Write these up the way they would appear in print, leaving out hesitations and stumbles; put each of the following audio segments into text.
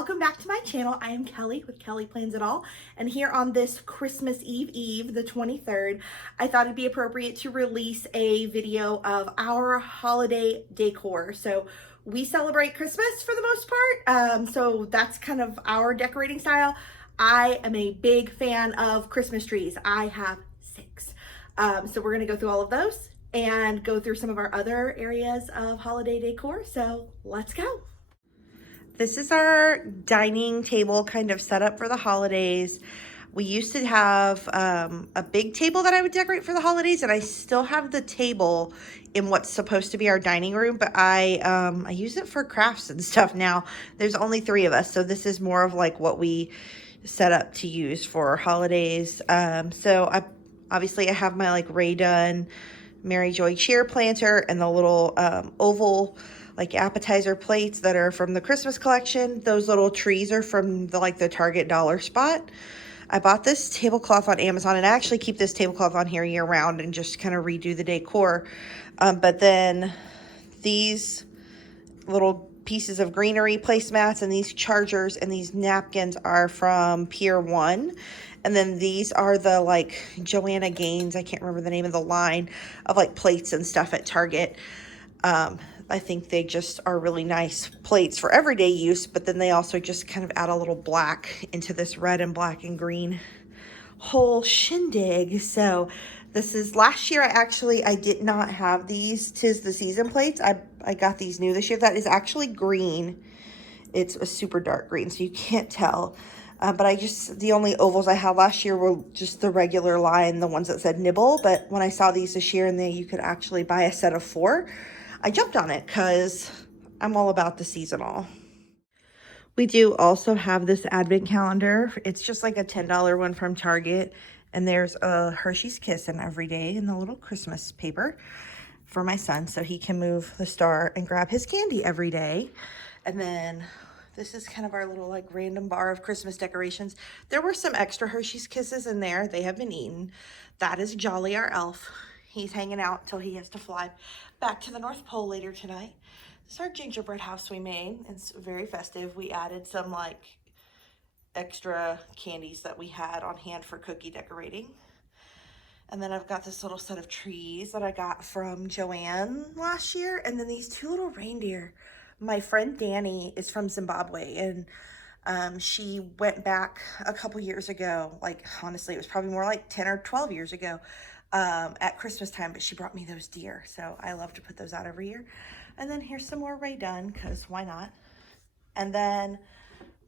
welcome back to my channel. I am Kelly with Kelly Plans It All, and here on this Christmas Eve, the 23rd, I thought it'd be appropriate to release a video of our holiday decor. So we celebrate Christmas for the most part, so that's kind of our decorating style. I am a big fan of Christmas trees. I have 6. So we're gonna go through all of those and go through some of our other areas of holiday decor. So let's go. This is our dining table kind of set up for the holidays. We used to have a big table that I would decorate for the holidays, and I still have the table in what's supposed to be our dining room, but I use it for crafts and stuff now. There's only 3 of us, so this is more of like what we set up to use for holidays. So obviously I have my like Ray Dunn Mary Joy cheer planter and the little oval like appetizer plates that are from the Christmas collection. Those little trees are from the Target dollar spot. I bought this tablecloth on Amazon, and I actually keep this tablecloth on here year round and just kind of redo the decor. But then these little pieces of greenery placemats and these chargers and these napkins are from Pier 1. And then these are the like Joanna Gaines, I can't remember the name of the line of like plates and stuff at Target. I think they just are really nice plates for everyday use, but then they also just kind of add a little black into this red and black and green whole shindig. So this is last year. I did not have these 'Tis the Season plates. I got these new this year. That is actually green. It's a super dark green, so you can't tell. But the only ovals I had last year were just the regular line, the ones that said nibble. But when I saw these this year and you could actually buy a set of 4, I jumped on it because I'm all about the seasonal. We do also have this advent calendar. It's just like a $10 one from Target. And there's a Hershey's Kiss in every day in the little Christmas paper for my son, so he can move the star and grab his candy every day. And then this is kind of our little like random bar of Christmas decorations. There were some extra Hershey's Kisses in there. They have been eaten. That is Jolly, our elf. He's hanging out till he has to fly back to the North Pole later tonight. This is our gingerbread house we made. It's very festive. We added some like extra candies that we had on hand for cookie decorating. And then I've got this little set of trees that I got from Joanne last year. And then these 2 little reindeer. My friend Danny is from Zimbabwe, and she went back a couple years ago. Like, honestly, it was probably more like 10 or 12 years ago at Christmas time, but she brought me those deer. So I love to put those out every year. And then here's some more Ray Dunn, because why not? And then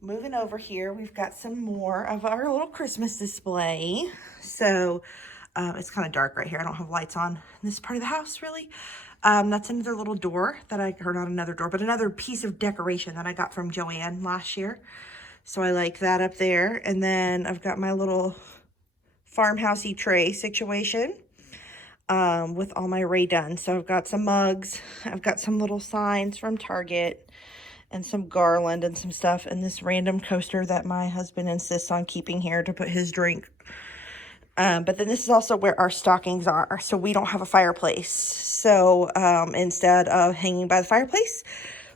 moving over here, we've got some more of our little Christmas display. So it's kind of dark right here. I don't have lights on in this part of the house, really. That's another little door that or not another door, but another piece of decoration that I got from Joanne last year. So I like that up there. And then I've got my little farmhousey tray situation with all my Ray Dunn. So I've got some mugs. I've got some little signs from Target and some garland and some stuff, and this random coaster that my husband insists on keeping here to put his drink. But then this is also where our stockings are. So we don't have a fireplace. So instead of hanging by the fireplace,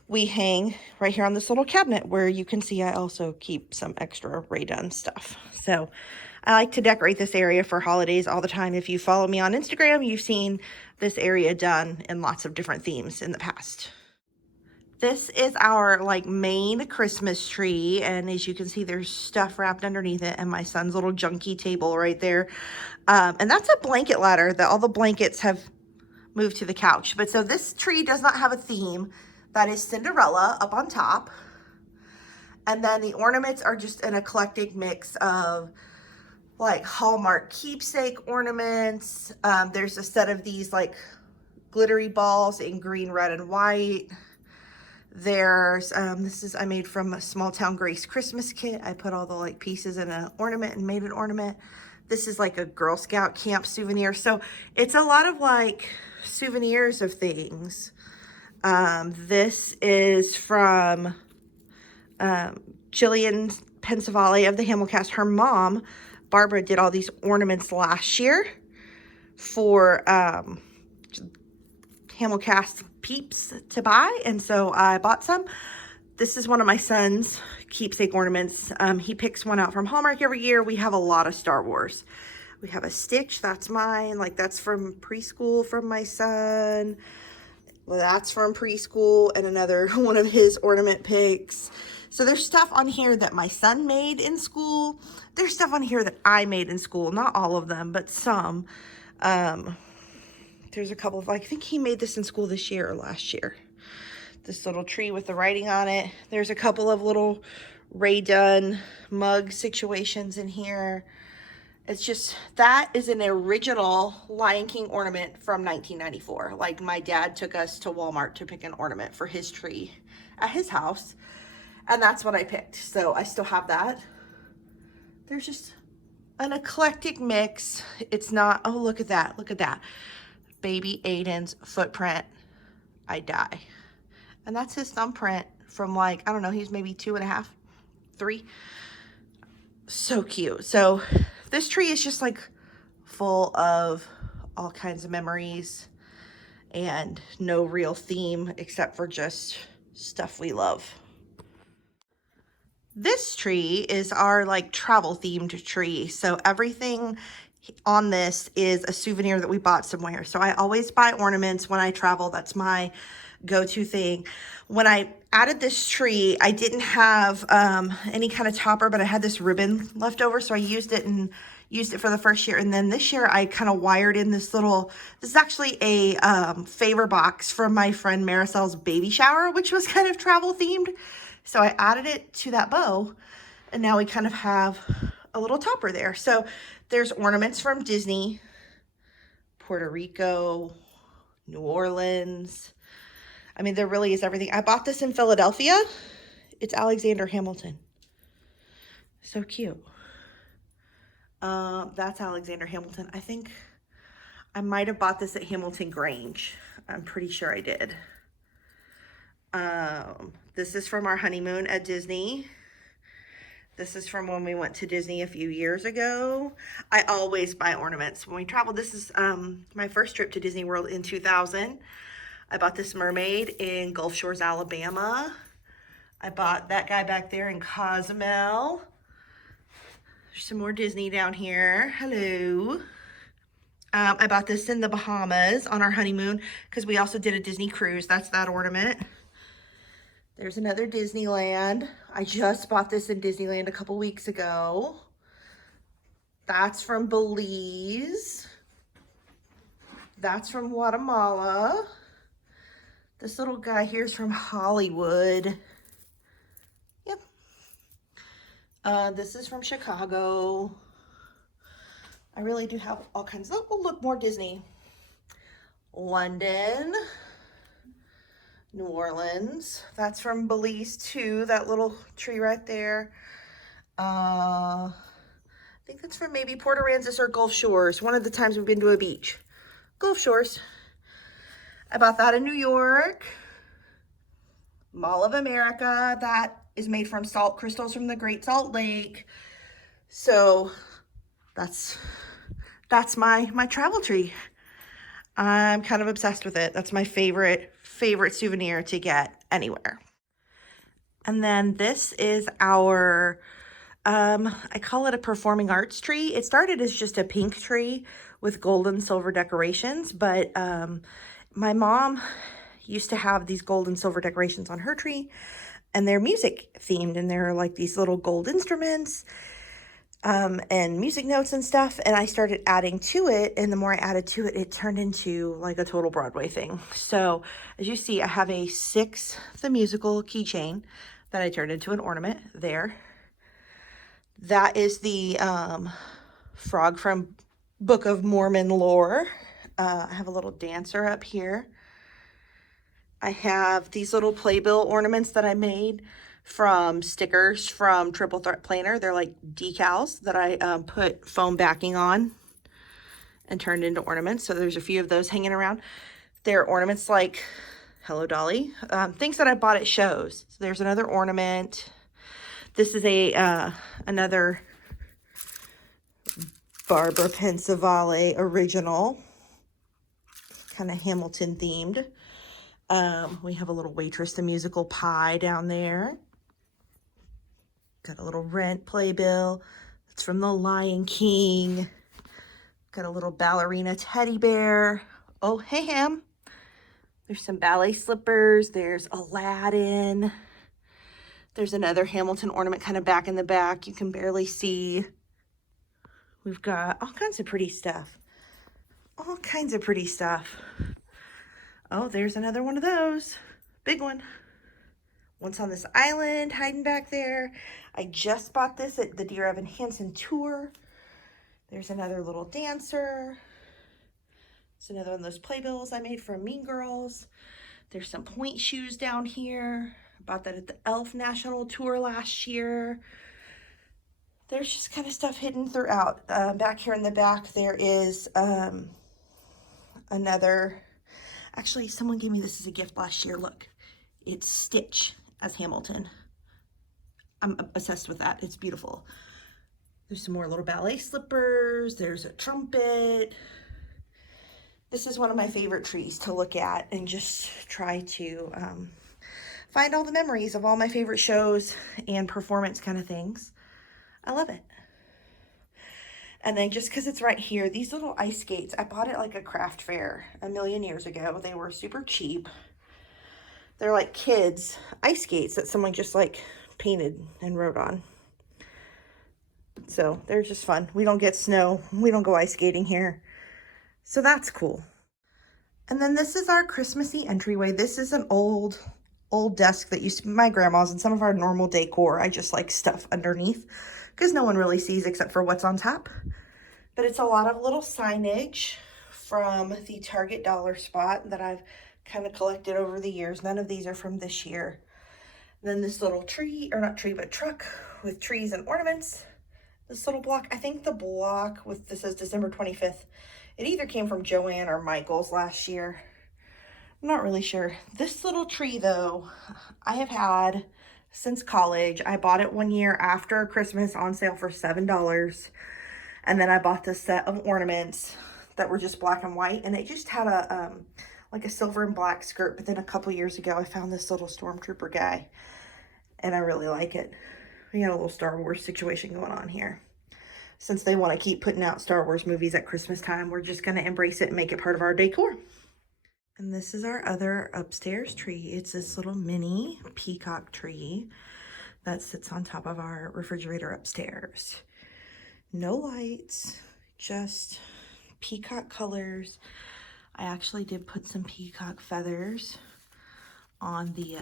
we hang right here on this little cabinet where you can see I also keep some extra Ray Dunn stuff. So I like to decorate this area for holidays all the time. If you follow me on Instagram, you've seen this area done in lots of different themes in the past. This is our like main Christmas tree, and as you can see, there's stuff wrapped underneath it, and my son's little junky table right there. And that's a blanket ladder that all the blankets have moved to the couch. But so this tree does not have a theme. That is Cinderella up on top. And then the ornaments are just an eclectic mix of like Hallmark keepsake ornaments. There's a set of these like glittery balls in green, red, and white. There's I made from a Small Town Grace Christmas kit. I put all the like pieces in an ornament and made an ornament. This is like a Girl Scout camp souvenir. So it's a lot of like souvenirs of things. This is from Jillian Pensavalle of the Hamilcast. Her mom, Barbara, did all these ornaments last year for Hamilcast peeps to buy, and so I bought some. This is one of my son's keepsake ornaments. He picks one out from Hallmark every year. We have a lot of Star Wars. We have a Stitch, that's mine. Like, that's from preschool from my son. Well, that's from preschool, and another one of his ornament picks. So there's stuff on here that my son made in school. There's stuff on here that I made in school. Not all of them, but some. There's a couple of, I think he made this in school this year or last year. This little tree with the writing on it. There's a couple of little Ray Dunn mug situations in here. It's just, that is an original Lion King ornament from 1994. Like, my dad took us to Walmart to pick an ornament for his tree at his house. And that's what I picked. So I still have that. There's just an eclectic mix. It's not, oh, look at that. Look at that. Baby Aiden's footprint. I die. And that's his thumbprint from, like, I don't know, he's maybe 2.5, 3. So cute. So this tree is just like full of all kinds of memories and no real theme except for just stuff we love. This tree is our like travel themed tree. So everything on this is a souvenir that we bought somewhere. So I always buy ornaments when I travel. That's my go-to thing. When I added this tree, I didn't have any kind of topper, but I had this ribbon left over, so I used it for the first year. And then this year I kind of wired in this little, this is actually a favor box from my friend Maricel's baby shower, which was kind of travel themed. So I added it to that bow, and now we kind of have a little topper there. So there's ornaments from Disney, Puerto Rico, New Orleans. I mean, there really is everything. I bought this in Philadelphia. It's Alexander Hamilton. So cute. That's Alexander Hamilton. I think I might have bought this at Hamilton Grange. I'm pretty sure I did. This is from our honeymoon at Disney. This is from when we went to Disney a few years ago. I always buy ornaments when we travel. This is my first trip to Disney World in 2000. I bought this mermaid in Gulf Shores, Alabama. I bought that guy back there in Cozumel. There's some more Disney down here. Hello. I bought this in the Bahamas on our honeymoon because we also did a Disney cruise. That's that ornament. There's another Disneyland. I just bought this in Disneyland a couple weeks ago. That's from Belize. That's from Guatemala. This little guy here is from Hollywood. Yep. This is from Chicago. I really do have all kinds of, oh, look, more Disney. London. New Orleans. That's from Belize too, that little tree right there. I think that's from maybe Port Aransas or Gulf Shores. One of the times we've been to a beach. Gulf Shores. I bought that in New York. Mall of America. That is made from salt crystals from the Great Salt Lake. So that's my travel tree. I'm kind of obsessed with it. That's my favorite souvenir to get anywhere. And then this is our, I call it a performing arts tree. It started as just a pink tree with gold and silver decorations, but my mom used to have these gold and silver decorations on her tree, and they're music themed, and they're like these little gold instruments and music notes and stuff. And I started adding to it, and the more I added to it, it turned into like a total Broadway thing. So as you see, I have a Six the Musical keychain that I turned into an ornament there. That is the frog from Book of Mormon lore. I have a little dancer up here. I have these little playbill ornaments that I made from stickers from Triple Threat Planner. They're like decals that I put foam backing on and turned into ornaments. So there's a few of those hanging around. They're ornaments like Hello Dolly, things that I bought at shows. So there's another ornament. This is a another Barbara Pensavale original, kind of Hamilton themed. We have a little Waitress the Musical pie down there. Got a little Rent playbill. It's from The Lion King. Got a little ballerina teddy bear. Oh, hey, Ham. There's some ballet slippers. There's Aladdin. There's another Hamilton ornament kind of back in the back. You can barely see. We've got all kinds of pretty stuff. All kinds of pretty stuff. Oh, there's another one of those. Big one. Once on this island, hiding back there. I just bought this at the Dear Evan Hansen tour. There's another little dancer. It's another one of those playbills I made from Mean Girls. There's some point shoes down here. I bought that at the Elf National Tour last year. There's just kind of stuff hidden throughout. Back here in the back, there is another. Actually, someone gave me this as a gift last year. Look, it's Stitch as Hamilton. I'm obsessed with that. It's beautiful. There's some more little ballet slippers. There's a trumpet. This is one of my favorite trees to look at and just try to find all the memories of all my favorite shows and performance kind of things. I love it. And then just because it's right here, these little ice skates, I bought it like a craft fair a million years ago. They were super cheap. They're like kids ice skates that someone just like painted and wrote on. So they're just fun. We don't get snow. We don't go ice skating here. So that's cool. And then this is our Christmassy entryway. This is an old desk that used to be my grandma's and some of our normal decor. I just like stuff underneath because no one really sees except for what's on top. But it's a lot of little signage from the Target dollar spot that I've kind of collected over the years. None of these are from this year. Then this little tree, or not tree, but truck with trees and ornaments. This little block, I think the block with this says December 25th. It either came from Joann or Michael's last year. I'm not really sure. This little tree though, I have had since college. I bought it one year after Christmas on sale for $7. And then I bought this set of ornaments that were just black and white. And it just had a, like a silver and black skirt. But then a couple years ago, I found this little stormtrooper guy. And I really like it. We got a little Star Wars situation going on here. Since they want to keep putting out Star Wars movies at Christmas time, we're just going to embrace it and make it part of our decor. And this is our other upstairs tree. It's this little mini peacock tree that sits on top of our refrigerator upstairs. No lights, just peacock colors. I actually did put some peacock feathers on the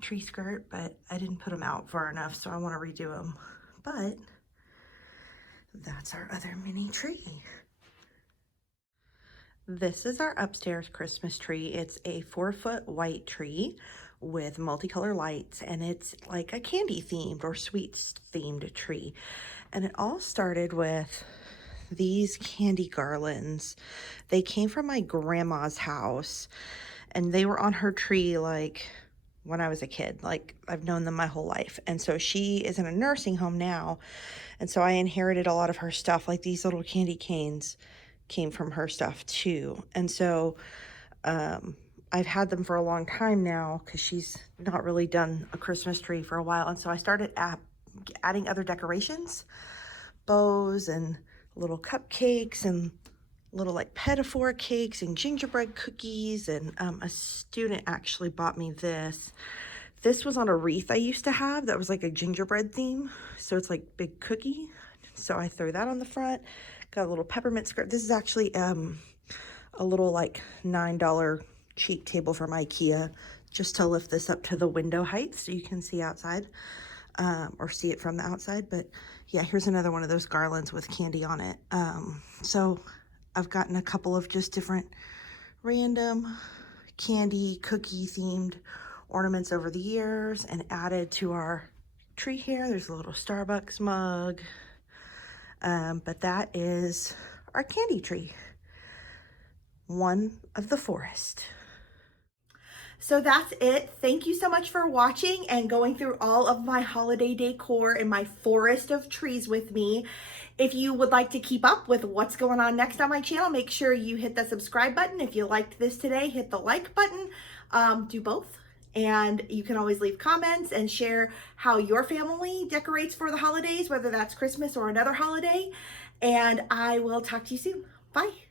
tree skirt, but I didn't put them out far enough, so I want to redo them. But that's our other mini tree. This is our upstairs Christmas tree. It's a 4-foot white tree with multicolor lights, and it's like a candy themed or sweets themed tree. And it all started with these candy garlands. They came from my grandma's house, and they were on her tree like when I was a kid. Like, I've known them my whole life. And so she is in a nursing home now, and so I inherited a lot of her stuff. Like, these little candy canes came from her stuff too. And so I've had them for a long time now because she's not really done a Christmas tree for a while. And so I started adding other decorations, bows and little cupcakes and little like pedophore cakes and gingerbread cookies. And a student actually bought me this. This was on a wreath I used to have that was like a gingerbread theme. So it's like big cookie. So I threw that on the front. Got a little peppermint skirt. This is actually a little like $9 cheap table from IKEA, just to lift this up to the window height so you can see outside, or see it from the outside. But yeah, here's another one of those garlands with candy on it. So I've gotten a couple of just different random candy cookie themed ornaments over the years and added to our tree here. There's a little Starbucks mug. But that is our candy tree, one of the forest. So that's it. Thank you so much for watching and going through all of my holiday decor and my forest of trees with me. If you would like to keep up with what's going on next on my channel, make sure you hit the subscribe button. If you liked this today, hit the like button. do both. And you can always leave comments and share how your family decorates for the holidays, whether that's Christmas or another holiday. And I will talk to you soon. Bye.